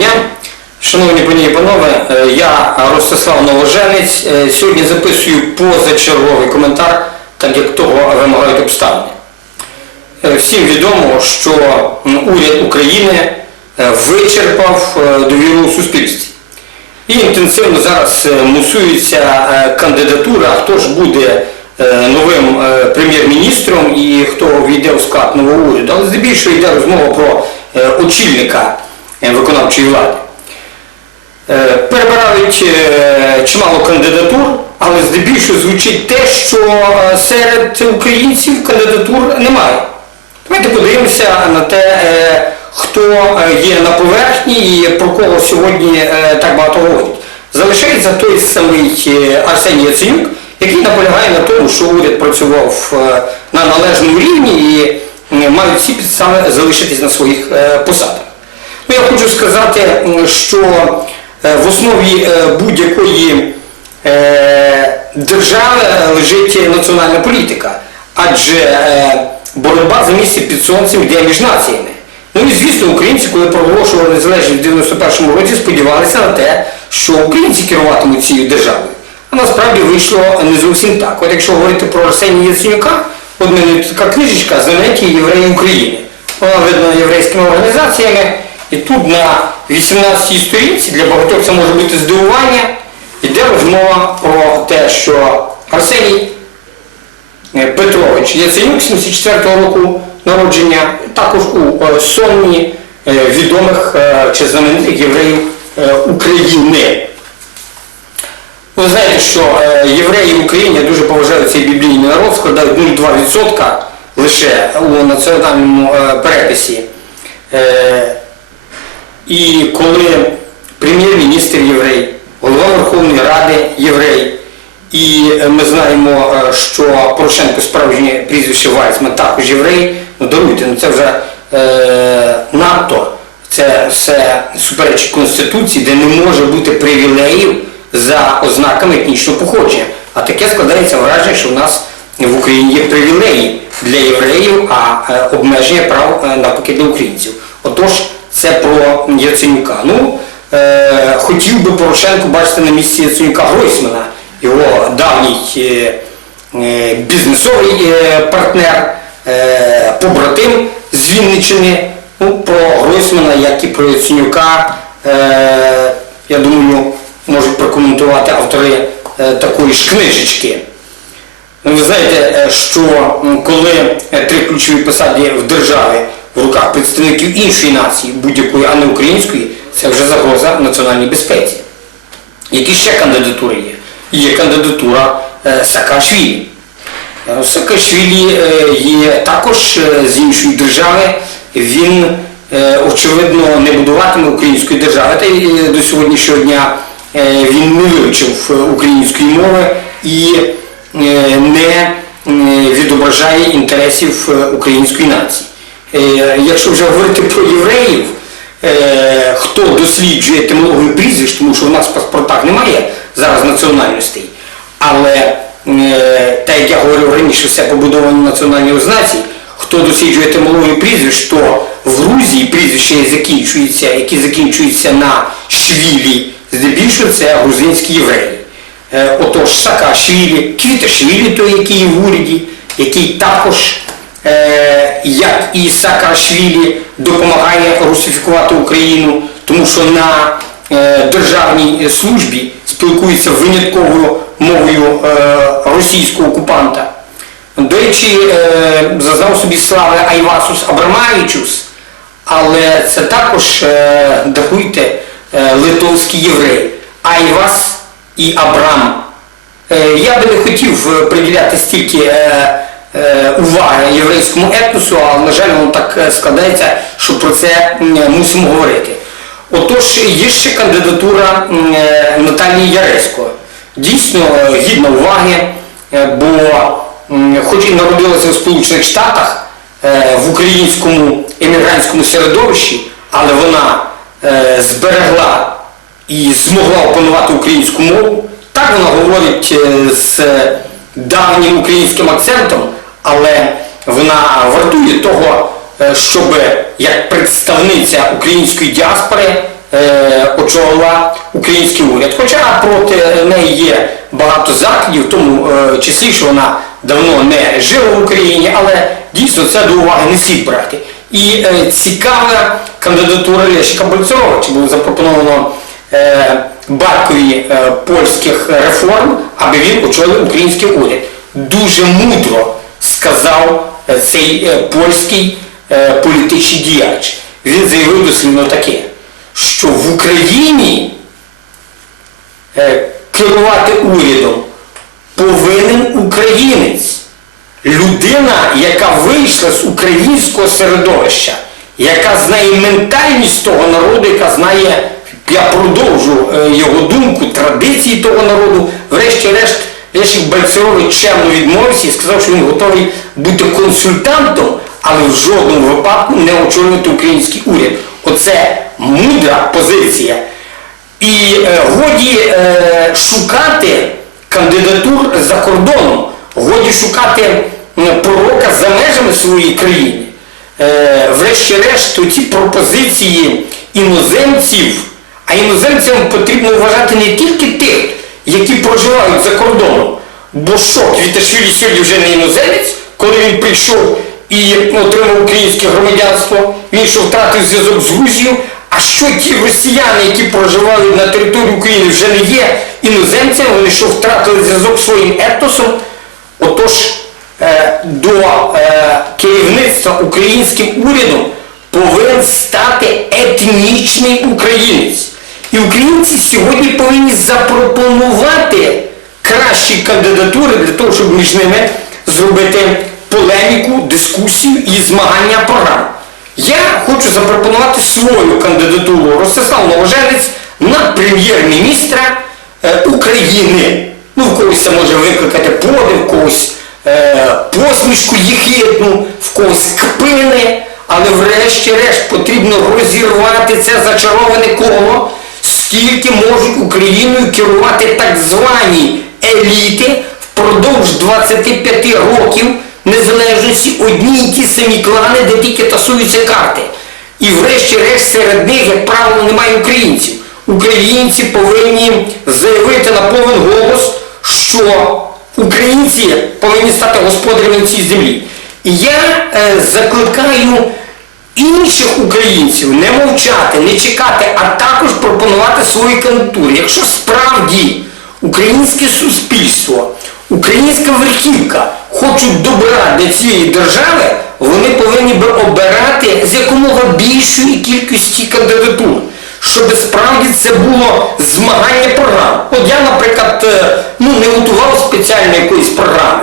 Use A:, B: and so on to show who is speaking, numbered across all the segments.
A: дня. Шановні пані і панове, е, я Ростислав Новоженець. Е, Сьогодні записую позачерговий коментар, так як того вимагають обставини. Е, Всім відомо, що уряд України вичерпав довіру у суспільстві. І інтенсивно зараз мусується кандидатура, хто ж буде новим прем'єр-міністром і хто війде у склад нового уряду. Але здебільшого йде розмова про очільника виконавчої влади. Е, Перебирають е, чимало кандидатур, але здебільшого звучить те, що е, серед українців кандидатур немає. Давайте подивимося на те, хто є на поверхні і про кого сьогодні так багато говорять. Залишається той самий Арсеній Яценюк, який наполягає на тому, що уряд працював на належному рівні і мають всі підстави залишитись на своїх посадах. Ну, я хочу сказати, що е, в основі е, будь-якої е, держави лежить національна політика, адже боротьба за місце під сонцем йде між націями. Ну і звісно, українці, коли проголошували незалежність в 91-му році, сподівалися на те, що українці керуватимуть цією державою. А насправді вийшло не зовсім так. От якщо говорити про Арсенія Яценюка, от мене така книжечка «Знамениті євреї України. Вона видана єврейськими організаціями. І тут на 18-й сторінці для багатьох це може бути здивування. Йде розмова про те, що Арсеній е, Петрович Яценюк 74-го року народження, також у е, сонмі е, відомих чи знаменитих євреїв України. Ви знаєте, що євреї в Україні дуже поважають цей біблійний народ, складають 0,2% лише у національному переписі. І коли прем'єр-міністр єврей, голова Верховної Ради єврей, і ми знаємо, е, що Порошенко справжнє прізвище Вайсман також єврей, ну даруйте, ну це вже е, надто, це все суперечить Конституції, де не може бути привілеїв за ознаками етнічного походження. А таке складається враження, що в нас в Україні є привілеї для євреїв, а е, обмеження прав е, навпаки для українців. Отож, це про Яценюка. Ну, е, хотів би Порошенко бачити на місці Яценюка Гройсмана, його давній е, е, бізнесовий е, партнер, е, побратим з Вінниччини. Ну, про Гройсмана, як і про Яценюка, е, я думаю, можуть прокоментувати автори е, такої ж книжечки. Ну, Ви знаєте, е, що коли е, три ключові посади в державі в руках представників іншої нації, будь-якої, а не української, це вже загроза національній безпеці. Які ще кандидатури є? Є кандидатура е, Саакашвілі. Е, Саакашвілі е, є також з іншої держави. Він, очевидно, не будуватиме української держави. Та й до сьогоднішнього дня він не вивчив української мови і не відображає інтересів української нації. Е, Якщо вже говорити про євреїв, е, хто досліджує етимологію прізвищ, тому що в нас в паспортах немає зараз національностей, але е, так як я говорив раніше, все побудовано на національній ознаці, хто досліджує етимологію прізвищ, то в Грузії прізвища закінчуються, які закінчуються на швілі, здебільшого це грузинські євреї. Отож, Саакашвілі, Квіташвілі, той, який в уряді, який також, як і Саакашвілі, допомагає русифікувати Україну, тому що на е, державній службі спілкується винятковою мовою е, російського окупанта. До речі, е, зазнав собі слави Айвасус Абрамавічус, але це також, е, даруйте, е, литовський єврей. Айвас і Абрам. Е, Я би не хотів е, приділяти стільки е, е, уваги єврейському етносу, але, на жаль, воно так е, складається, що про це мусимо говорити. Отож, є ще кандидатура е, Наталії Яресько. Дійсно е, гідна уваги, е, бо хоч і народилася в Сполучених Штатах е, в українському емігрантському середовищі, але вона е, зберегла і змогла опанувати українську мову. Так вона говорить е, з давнім українським акцентом, але вона вартує того, е, щоб як представниця української діаспори е, очолила український уряд. Хоча проти неї є багато закидів, в тому е, числі, що вона давно не жила в Україні, але дійсно це до уваги не слід брати. І е, цікава кандидатура Лещика Больцеровича було запропоновано е, батькові е, польських реформ, аби він очолив український уряд. Дуже мудро сказав е, цей е, польський е, політичний діяч. Він заявив дослівно таке, що в Україні керувати урядом повинен українець. Людина, яка вийшла з українського середовища, яка знає ментальність того народу, яка знає, я продовжу його думку, традиції того народу, врешті-решт Лешик Бальцерович чемно відмовився і сказав, що він готовий бути консультантом, але в жодному випадку не очолювати український уряд. Оце мудра позиція. І е, годі е, шукати кандидатур за кордоном, годі шукати м, пророка за межами своєї країни. Е, врешті-решт, ці пропозиції іноземців, а іноземцям потрібно вважати не тільки тих, які проживають за кордоном. Бо що, Квіташвілі сьогодні вже не іноземець, коли він прийшов і отримав українське громадянство, він що втратив зв'язок з Грузією, а що ті росіяни, які проживають на території України, вже не є іноземцями, вони що втратили зв'язок своїм етносом. Отож, е, до е, керівництва українським урядом повинен стати етнічний українець. І українці сьогодні повинні запропонувати кращі кандидатури для того, щоб між ними зробити полеміку, дискусію і змагання програм. Я хочу запропонувати свою кандидатуру Ростислав Новоженець на прем'єр-міністра е, України. Ну, в когось це може викликати подив, в когось е, посмішку їхидну, в когось кпини, але врешті-решт потрібно розірвати це зачароване коло, скільки можуть Україною керувати так звані еліти впродовж 25 років незалежності одні й ті самі клани, де тільки тасуються карти. І врешті-решт серед них, як правило, немає українців. Українці повинні заявити на повен голос, що українці повинні стати господарями цій землі. І я е, закликаю інших українців не мовчати, не чекати, а також пропонувати свої кандидатури. Якщо справді українське суспільство, українська верхівка хочуть добра для цієї держави, вони повинні би обирати з якомога більшої кількості кандидатур, щоб справді це було змагання програм. От я, наприклад, е, ну, не готував спеціально якоїсь програми.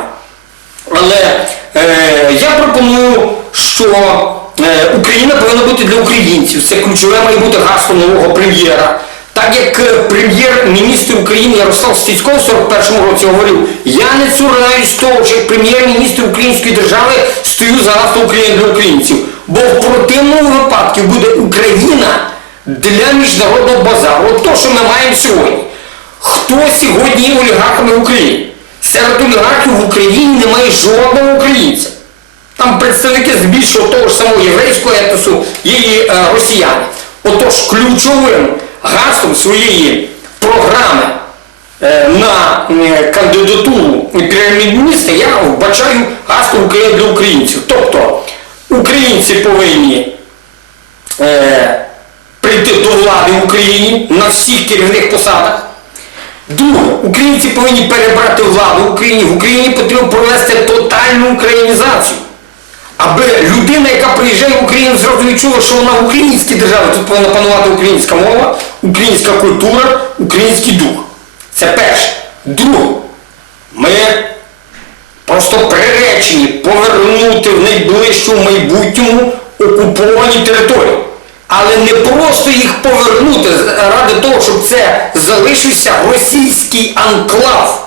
A: Але е, я пропоную, що Україна повинна бути для українців. Це ключове має бути гасло нового прем'єра. Так як е, прем'єр-міністр України Ярослав Стецько в 41-му році говорив, я не цураюсь того, що як прем'єр-міністр Української держави стою за гасло України для українців. Бо в противному випадку буде Україна для міжнародного базару. От то, що ми маємо сьогодні. Хто сьогодні є олігархами в Україні? Серед олігархів в Україні немає жодного українця. Там представники збільшого того ж самого єврейського етносу і е, росіяни. Отож, ключовим гаслом своєї програми е, на е, кандидатуру прем'єр-міністра я вбачаю гасло України для українців. Тобто українці повинні е, прийти до влади в Україні на всіх керівних посадах. Друге, українці повинні перебрати владу в Україні. В Україні потрібно провести тотальну українізацію. Аби людина, яка приїжджає в Україну, зразу відчула, що вона в українській державі, тут повинна панувати українська мова, українська культура, український дух. Це перше. Друге, ми просто приречені повернути в найближчому майбутньому окуповані території. Але не просто їх повернути ради того, щоб це залишився російський анклав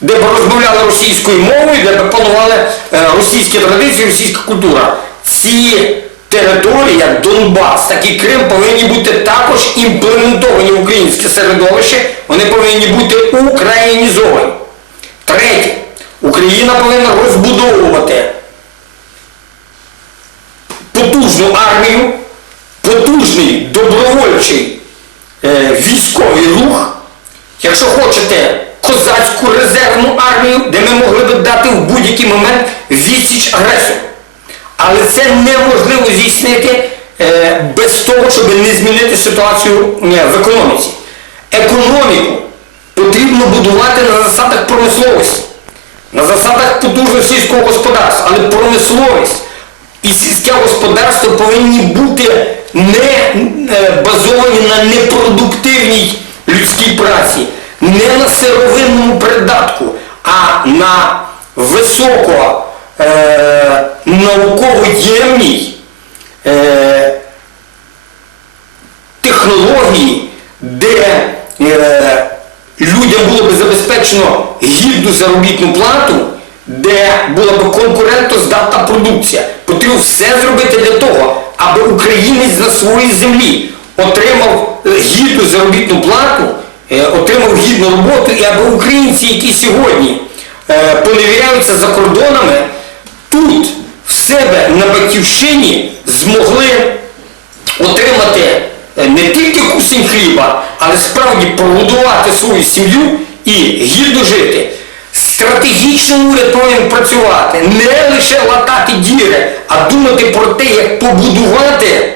A: де б розмовляли російською мовою, де б панували е, російські традиції, російська культура. Ці території, як Донбас, так і Крим, повинні бути також імплементовані в українське середовище, вони повинні бути українізовані. Третє, Україна повинна розбудовувати потужну армію, потужний добровольчий е, військовий рух, якщо хочете козацьку резервну армію, де ми могли б дати в будь-який момент відсіч агресору. Але це неможливо здійснити е, без того, щоб не змінити ситуацію е, в економіці. Економіку потрібно будувати на засадах промисловості, на засадах потужного сільського господарства, але промисловість і сільське господарство повинні бути не е, базовані на непродуктивній людській праці, не на а на високо е, науково-ємній е, технології, де е, людям було б забезпечено гідну заробітну плату, де була б конкурентоздатна продукція. Потрібно все зробити для того, аби українець на своїй землі отримав е, гідну заробітну плату, е, отримав гідну роботу, і аби українці, які сьогодні поневіряються за кордонами, тут в себе на батьківщині змогли отримати е, не тільки кусень хліба, але справді прогодувати свою сім'ю і гідно жити. Стратегічно уряд повинен працювати, не лише латати діри, а думати про те, як побудувати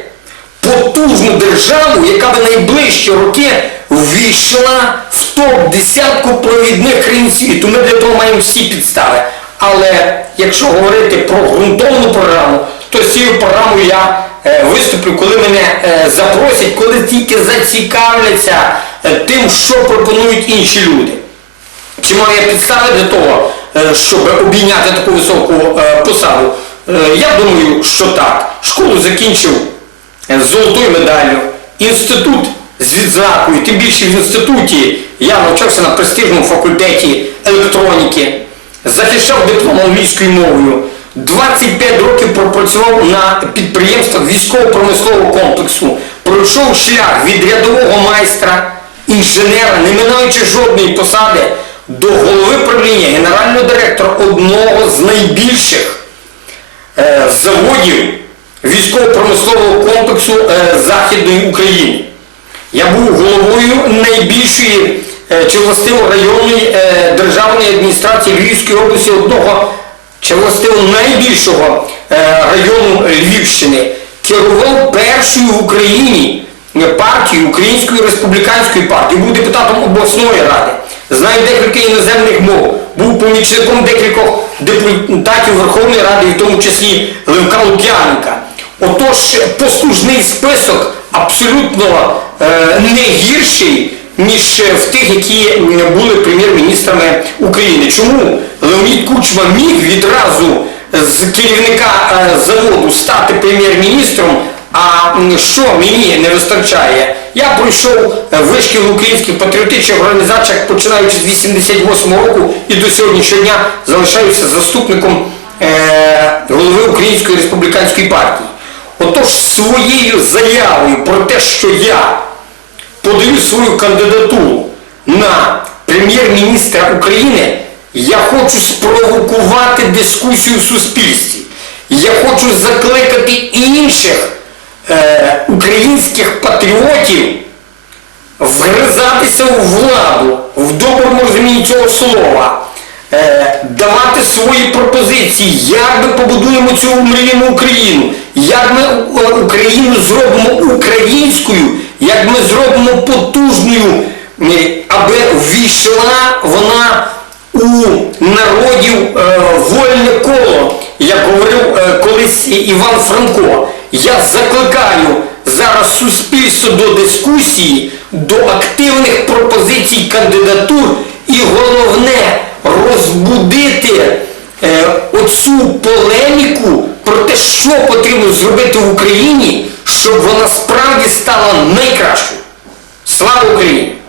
A: потужну державу, яка би найближчі роки ввійшла в топ-десятку провідних країн світу. Ми для того маємо всі підстави. Але якщо говорити про ґрунтовну програму, то з цією програмою я е, виступлю, коли мене е, запросять, коли тільки зацікавляться е, тим, що пропонують інші люди. Чи маю я підстави для того, щоб обійняти таку високу посаду? Я думаю, що так. Школу закінчив золотою медаллю, інститут з відзнакою, тим більше в інституті. Я навчався на престижному факультеті електроніки, захищав диплом англійською мовою, 25 років пропрацював на підприємствах військово-промислового комплексу, пройшов шлях від рядового майстра, інженера, не минаючи жодної посади, до голови правління, генерального директора одного з найбільших е, заводів військово-промислового комплексу е, Західної України. Я був головою найбільшої е, чи властиво районної е, державної адміністрації Львівської області одного чи найбільшого е, району Львівщини. Керував першою в Україні партією Української республіканської партії, був депутатом обласної ради. Знаю декілька іноземних мов, був помічником декількох депутатів Верховної Ради, в тому числі Левка Лук'яненка. Отож, послужний список абсолютно е, не гірший, ніж в тих, які були прем'єр-міністрами України. Чому Леонід Кучма міг відразу з керівника е, заводу стати прем'єр-міністром, а що мені не вистачає? Я пройшов е, вишкіл українських патріотичних організаціях, починаючи з 88 року і до сьогоднішнього дня залишаюся заступником е, голови Української республіканської партії. Отож, своєю заявою про те, що я подаю свою кандидатуру на прем'єр-міністра України, я хочу спровокувати дискусію в суспільстві. Я хочу закликати інших е, українських патріотів вгризатися у владу в доброму розумінні цього слова, давати свої пропозиції, як ми побудуємо цю мрійну Україну, як ми е, Україну зробимо українською, як ми зробимо потужною, е, аби ввійшла вона у народів е, вольне коло, як говорив е, колись Іван Франко. Я закликаю зараз суспільство до дискусії, до активних пропозицій кандидатур. І головне розбудити е, оцю полеміку про те, що потрібно зробити в Україні, щоб вона справді стала найкращою. Слава Україні!